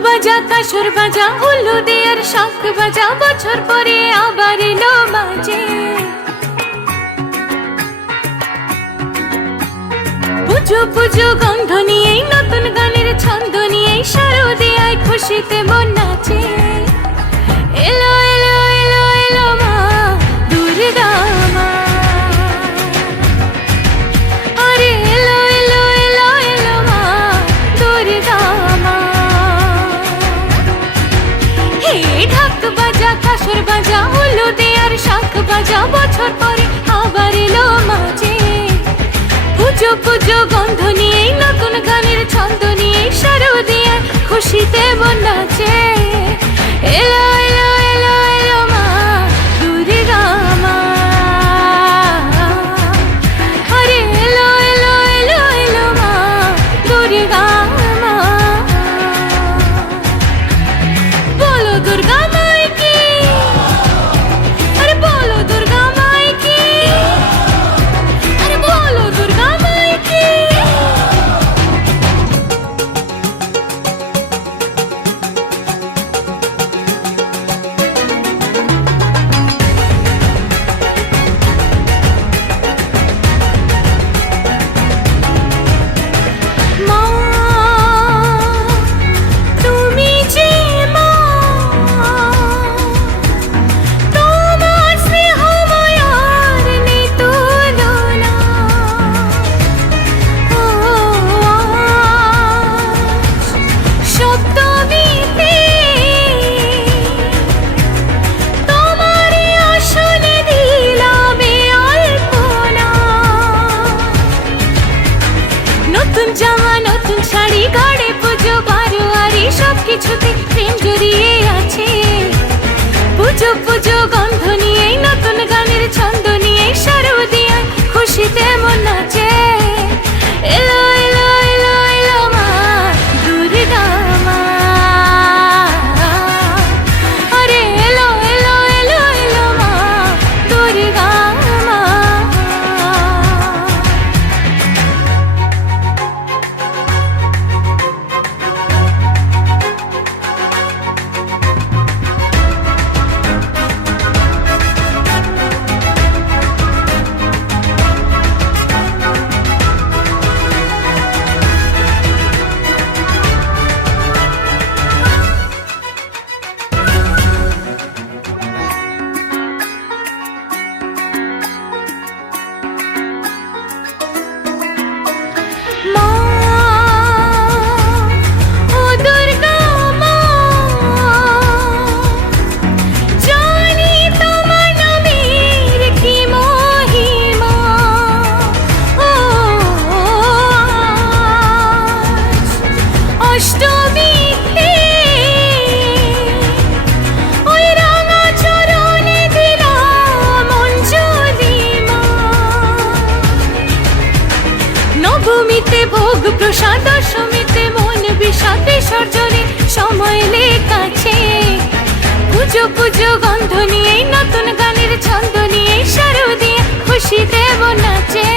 বাজা কাসর বাজা হলুদের শাক বাজা বছর পরে আবার এলো মাঝে। পুজো পুজো গন্ধ নিয়েই নতুন গানের ছন্দ নিয়েই শারদিয়ায় খুশিতে মন নাচে। এলো এলো এলো এলো মা দুর্গা মা, আরে এলো এলো এলো এলো মা দুর্গা মা। হে ঢাক বাজা কাসর বাজা হলুদে আর শাক বাজা বছর পরে আবার এলো মাঝে। পুজো পুজো গন্ধ নিয়েই নতুন গানের ছন্দ নিয়েই শারদিয়ায় খুশিতে মন নাচে। এলো এলো এলো এলো মা দুর্গা মা, আরে এলো এলো এলো এলো মা দুর্গা মা। বলো দুর্গা মাই কি, আরে বলো দুর্গা মাই কি, আরে বলো দুর্গা মাই কি। মা তুমি যে মা, তোমার স্নেহ মায়ার নেই তুলনা। ও সপ্তমীতে তোমারই আসনে দিলাম এ আলপনা। নতুন জামা নতুন শাড়ি ঘরে পুজো বারোয়ারি সবকিছুতে প্রেম জড়িয়ে আছে। পুজো পুজো গন্ধ নিয়েই নতুন গানের ছন্দ নিয়েই শারদিয়ায় খুশিতে মন নাচে। এলো এলো এলো এলো মা দুর্গা মা, আরে এলো এলো এলো এলো মা দুর্গা মা। মা ও দুর্গা মা, জানি তোমার নামের কি মহিমা। ও অষ্টমীতে ওই রাঙা চরণে দিলাম অঞ্জলি মা। নবমীতে ভোগ প্রসাদ, দশমীতে মন বিষাদ, বিসর্জনে সময় লেখাছে। পুজো পুজো গন্ধ নিয়েই নতুন গানের ছন্দ নিয়েই শারদিয়া খুশিতে মন নাচে।